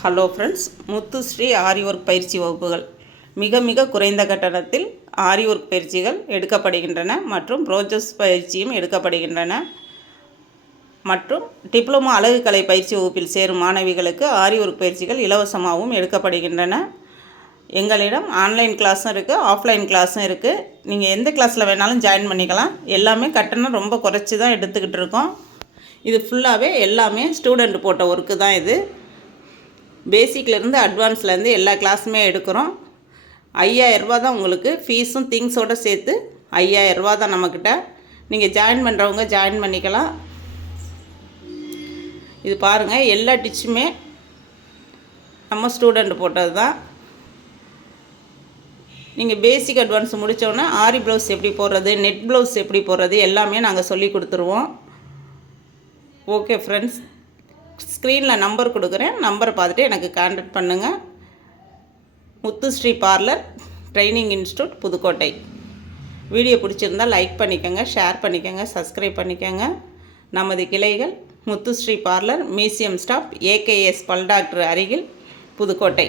Hello friends, Muthusri ஆரி work பயிற்சி வகுப்புகள் மிக மிக குறைந்த கட்டணத்தில் ஆரி ஒர்க் பயிற்சிகள் எடுக்கப்படுகின்றன மற்றும் ப்ரோஜஸ் பயிற்சியும் எடுக்கப்படுகின்றன. மற்றும் டிப்ளமோ அழகுக்கலை பயிற்சி வகுப்பில் சேரும் மாணவிகளுக்கு ஆரி ஒர்க் பயிற்சிகள் இலவசமாகவும் எடுக்கப்படுகின்றன. எங்களிடம் ஆன்லைன் கிளாஸும் இருக்குது, ஆஃப்லைன் கிளாஸும் இருக்குது. நீங்கள் எந்த கிளாஸில் வேணாலும் ஜாயின் பண்ணிக்கலாம். எல்லாமே கட்டணம் ரொம்ப குறைச்சி தான் எடுத்துக்கிட்டு இருக்கோம். இது ஃபுல்லாகவே எல்லாமே ஸ்டூடெண்ட் போட்ட ஒர்க்கு தான். இது பேசிக்லேருந்து அட்வான்ஸ்லேருந்து எல்லா கிளாஸுமே எடுக்கிறோம். 5000 ரூபா தான் உங்களுக்கு ஃபீஸும் திங்ஸோடு சேர்த்து 5000 ரூபா தான் நம்மக்கிட்ட. நீங்கள் ஜாயின் பண்ணுறவங்க ஜாயின் பண்ணிக்கலாம். இது பாருங்கள், எல்லா டிச்சுமே நம்ம ஸ்டூடெண்ட் போட்டது தான். நீங்கள் பேசிக் அட்வான்ஸ் முடித்தோன்னே ஆரி ப்ளவுஸ் எப்படி போடுறது, நெட் ப்ளவுஸ் எப்படி போடுறது எல்லாமே நாங்கள் சொல்லி கொடுத்துருவோம். ஓகே ஃப்ரெண்ட்ஸ், ஸ்க்ரீனில் நம்பர் கொடுக்குறேன். நம்பரை பார்த்துட்டு எனக்கு கான்டாக்ட் பண்ணுங்கள். Muthusri parlour training institute, Pudukkottai. Video பிடிச்சிருந்தால் லைக் பண்ணிக்கோங்க, ஷேர் பண்ணிக்கோங்க, சப்ஸ்கிரைப் பண்ணிக்கோங்க. நமது கிளைகள் Muthusri parlour, museum stop, AKS பல் டாக்டர் அருகில், புதுக்கோட்டை.